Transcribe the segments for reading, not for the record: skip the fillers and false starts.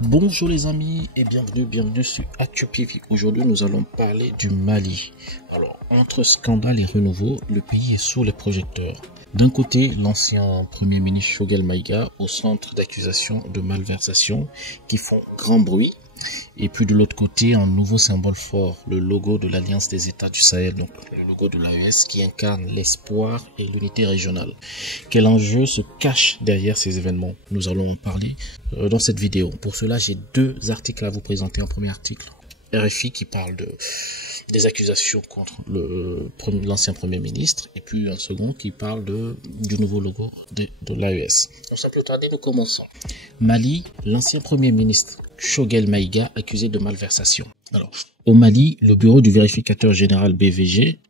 Bonjour les amis et bienvenue sur ActuPV. Aujourd'hui nous allons parler du Mali. Alors entre scandale et renouveau, le pays est sous les projecteurs. D'un côté, l'ancien premier ministre Choguel Maïga au centre d'accusation de malversation qui font grand bruit. Et puis de l'autre côté, un nouveau symbole fort, le logo de l'Alliance des États du Sahel, donc le logo de l'AES qui incarne l'espoir et l'unité régionale. Quel enjeu se cache derrière ces événements? Nous allons en parler dans cette vidéo. Pour cela, j'ai deux articles à vous présenter. Un premier article, RFI, qui parle des accusations contre l'ancien premier ministre, et puis un second qui parle du nouveau logo de l'AES. Donc sans plus tarder, nous commençons. Mali, l'ancien premier ministre Choguel Maïga accusé de malversation. Alors, au Mali, le bureau du vérificateur général BVG,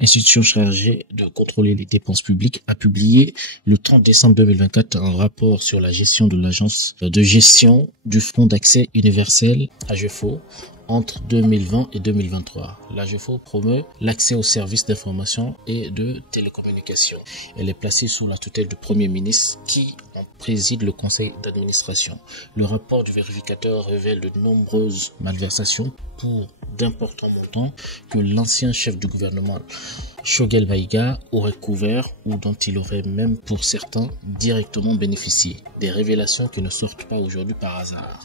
institution chargée de contrôler les dépenses publiques, a publié le 30 décembre 2024 un rapport sur la gestion de l'agence de gestion du Fonds d'accès universel, AGEFO, entre 2020 et 2023. L'AGEFO promeut l'accès aux services d'information et de télécommunication. Elle est placée sous la tutelle du Premier ministre qui en préside le conseil d'administration. Le rapport du vérificateur révèle de nombreuses malversations pour d'importants montants que l'ancien chef du gouvernement Choguel Maïga aurait couvert ou dont il aurait même pour certains directement bénéficié. Des révélations qui ne sortent pas aujourd'hui par hasard.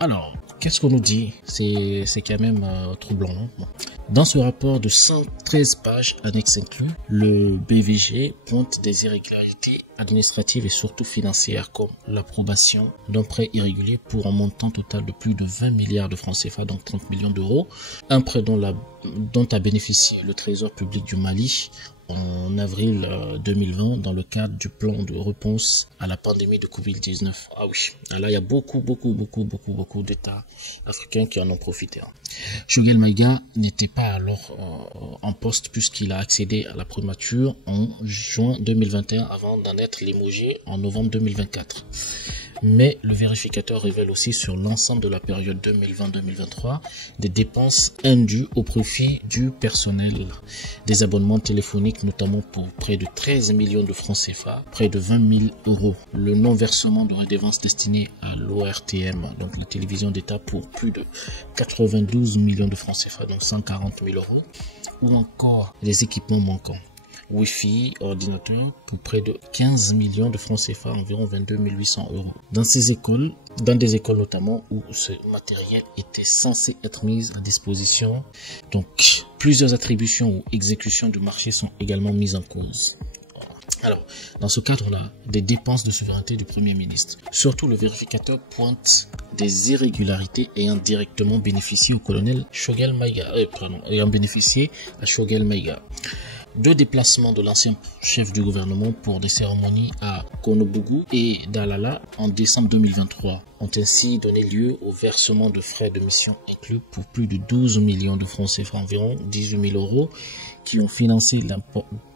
Alors, qu'est-ce qu'on nous dit? C'est quand même troublant, non? Bon. Dans ce rapport de 113 pages, annexes inclus, le BVG pointe des irrégularités administratives et surtout financières, comme l'approbation d'un prêt irrégulier pour un montant total de plus de 20 milliards de francs CFA, donc 30 millions d'euros, un prêt dont a bénéficié le Trésor public du Mali en avril 2020 dans le cadre du plan de réponse à la pandémie de Covid-19. Ah oui, là il y a beaucoup d'États africains qui en ont profité. Choguel Maïga n'était pas alors en poste puisqu'il a accédé à la primature en juin 2021 avant d'en être limogé en novembre 2024. Mais le vérificateur révèle aussi sur l'ensemble de la période 2020-2023 des dépenses indues au profit du personnel, des abonnements téléphoniques notamment pour près de 13 millions de francs CFA, près de 20 000 euros, le non-versement de redevances destinées à l'ORTM, donc la télévision d'État, pour plus de 92 millions de francs CFA, donc 140 000 euros, ou encore les équipements manquants. Wi-Fi, ordinateur pour près de 15 millions de francs CFA, environ 22 800 euros. Dans des écoles notamment où ce matériel était censé être mis à disposition. Donc, plusieurs attributions ou exécutions du marché sont également mises en cause. Alors, dans ce cadre-là, des dépenses de souveraineté du Premier ministre. Surtout, le vérificateur pointe des irrégularités ayant directement bénéficié au colonel Choguel Maïga, ayant bénéficié à Choguel Maïga. 2 déplacements de l'ancien chef du gouvernement pour des cérémonies à Konobougou et Dalala en décembre 2023 ont ainsi donné lieu au versement de frais de mission inclus pour plus de 12 millions de francs CFA, environ 18 000 euros, qui ont financé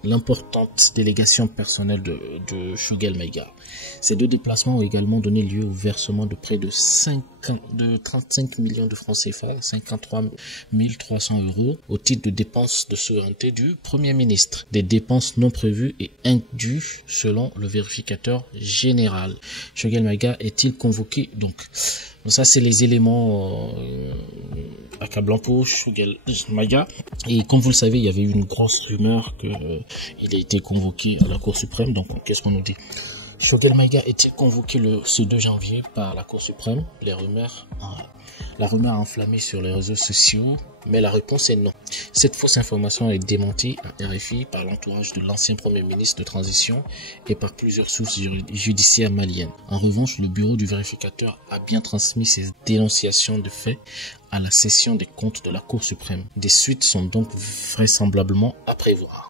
l'importante délégation personnelle de Choguel Maïga. Ces 2 déplacements ont également donné lieu au versement de près de 35 millions de francs CFA, 53 300 euros, au titre de dépenses de souveraineté du Premier ministre. Des dépenses non prévues et indues selon le vérificateur général. Choguel Maïga est-il convoqué? Donc ça c'est les éléments accablants pour Choguel Maïga. Et comme vous le savez, il y avait eu une grosse rumeur qu'il a été convoqué à la Cour suprême. Donc qu'est-ce qu'on nous dit? Choguel Maïga est-il convoqué ce 2 janvier par la Cour suprême? La rumeur a enflammé sur les réseaux sociaux, mais la réponse est non. Cette fausse information est démentie à RFI par l'entourage de l'ancien premier ministre de transition et par plusieurs sources judiciaires maliennes. En revanche, le bureau du vérificateur a bien transmis ses dénonciations de faits à la session des comptes de la Cour suprême. Des suites sont donc vraisemblablement à prévoir.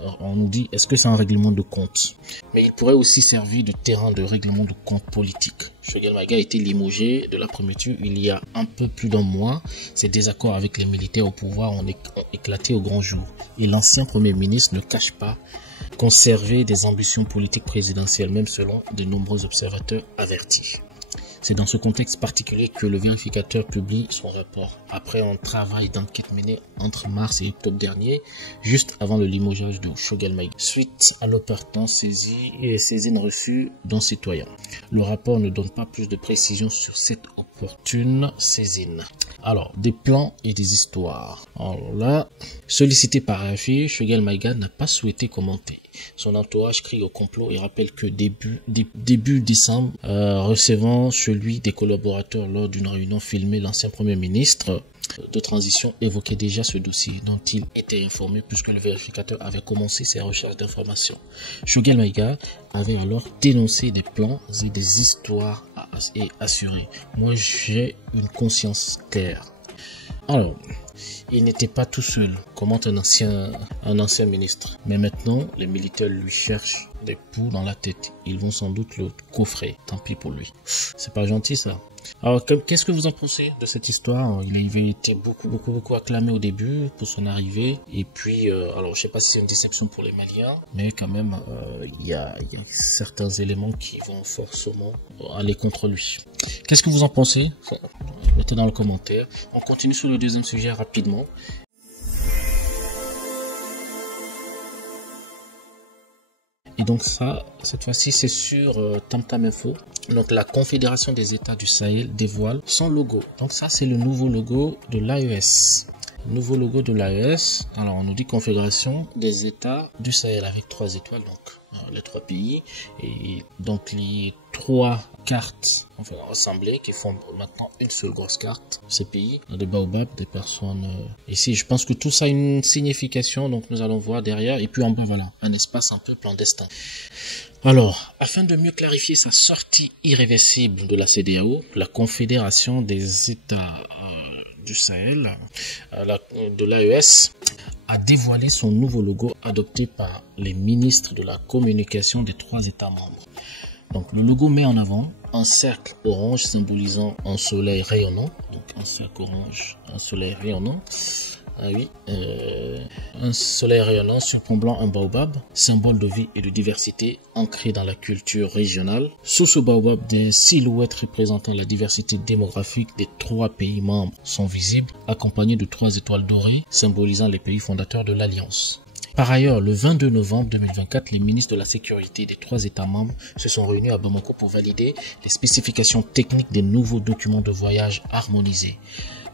Alors, on nous dit, est-ce que c'est un règlement de compte? Mais il pourrait aussi servir de terrain de règlement de compte politique. Choguel Maïga a été limogé de la primature il y a un peu plus d'un mois. Ses désaccords avec les militaires au pouvoir ont éclaté au grand jour. Et l'ancien premier ministre ne cache pas conserver des ambitions politiques présidentielles, même selon de nombreux observateurs avertis. C'est dans ce contexte particulier que le vérificateur publie son rapport. Après un travail d'enquête mené entre mars et octobre dernier, juste avant le limogeage de Choguel Maïga, suite à l'opportun saisine reçue d'un citoyen. Le rapport ne donne pas plus de précisions sur cette opportune saisine. Alors, des plans et des histoires. Alors là, sollicité par RFI, Choguel Maïga n'a pas souhaité commenter. Son entourage crie au complot et rappelle que début décembre, recevant chez lui des collaborateurs lors d'une réunion filmée, l'ancien premier ministre de transition évoquait déjà ce dossier dont il était informé puisque le vérificateur avait commencé ses recherches d'informations. Choguel Maïga avait alors dénoncé des plans et des histoires et assuré: moi j'ai une conscience claire. Alors, il n'était pas tout seul, commente un ancien ministre. Mais maintenant, les militaires lui cherchent des poux dans la tête. Ils vont sans doute le coffrer. Tant pis pour lui. C'est pas gentil ça. Alors, qu'est-ce que vous en pensez de cette histoire? Il avait été beaucoup acclamé au début pour son arrivée. Et puis, alors je sais pas si c'est une déception pour les Maliens, mais quand même, il y a certains éléments qui vont forcément aller contre lui. Qu'est-ce que vous en pensez? Mettez dans le commentaire. On continue sur le deuxième sujet rapidement. Et donc ça, cette fois-ci, c'est sur Tamtam Info. Donc la Confédération des États du Sahel dévoile son logo. Donc ça, c'est le nouveau logo de l'AES. Nouveau logo de l'AES. Alors on nous dit Confédération des États du Sahel avec 3 étoiles, donc les 3 pays. Et donc les 3 cartes enfin rassemblées qui font maintenant une seule grosse carte. Ces pays, des baobabs, des personnes. Ici, je pense que tout ça a une signification. Donc nous allons voir derrière. Et puis en bas, voilà, un espace un peu clandestin. Alors, afin de mieux clarifier sa sortie irréversible de la CEDEAO, la Confédération des États du Sahel, de l'AES, a dévoilé son nouveau logo adopté par les ministres de la communication des 3 États membres. Donc le logo met en avant un cercle orange symbolisant un soleil rayonnant. Donc un cercle orange, un soleil rayonnant. Ah oui, un soleil rayonnant surplombant un baobab, symbole de vie et de diversité ancré dans la culture régionale. Sous ce baobab, des silhouettes représentant la diversité démographique des 3 pays membres sont visibles, accompagnées de 3 étoiles dorées symbolisant les pays fondateurs de l'Alliance. Par ailleurs, le 22 novembre 2024, les ministres de la sécurité des 3 États membres se sont réunis à Bamako pour valider les spécifications techniques des nouveaux documents de voyage harmonisés.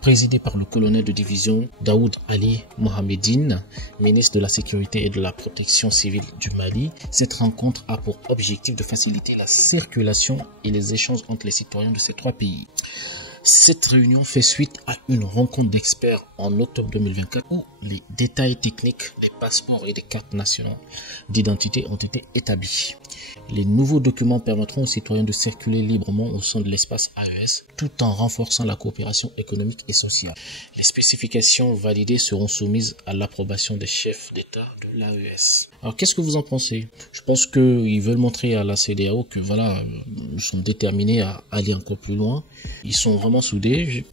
Présidé par le colonel de division Daoud Ali Mohamedine, ministre de la Sécurité et de la Protection civile du Mali, cette rencontre a pour objectif de faciliter la circulation et les échanges entre les citoyens de ces 3 pays. Cette réunion fait suite à une rencontre d'experts en octobre 2024 où les détails techniques des passeports et des cartes nationales d'identité ont été établis. Les nouveaux documents permettront aux citoyens de circuler librement au sein de l'espace AES tout en renforçant la coopération économique et sociale. Les spécifications validées seront soumises à l'approbation des chefs d'État de l'AES. Alors qu'est-ce que vous en pensez? Je pense qu'ils veulent montrer à la CEDEAO que voilà, ils sont déterminés à aller encore plus loin. Ils sont vraiment soudés.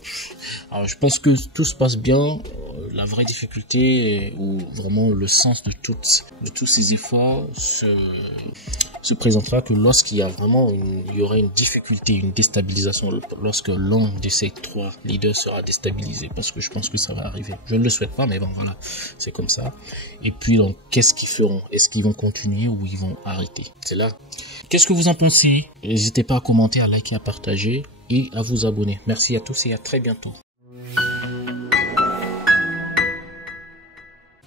Alors je pense que tout se passe bien. La vraie difficulté ou vraiment le sens de tous ces efforts se présentera que lorsqu'il y a vraiment il y aura une difficulté, une déstabilisation, lorsque l'un de ces 3 leaders sera déstabilisé, parce que je pense que ça va arriver. Je ne le souhaite pas, mais bon voilà, c'est comme ça. Et puis donc, qu'est-ce qu'ils feront? Est-ce qu'ils vont continuer ou ils vont arrêter? C'est là. Qu'est-ce que vous en pensez? N'hésitez pas à commenter, à liker, à partager et à vous abonner. Merci à tous et à très bientôt.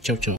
Ciao, ciao.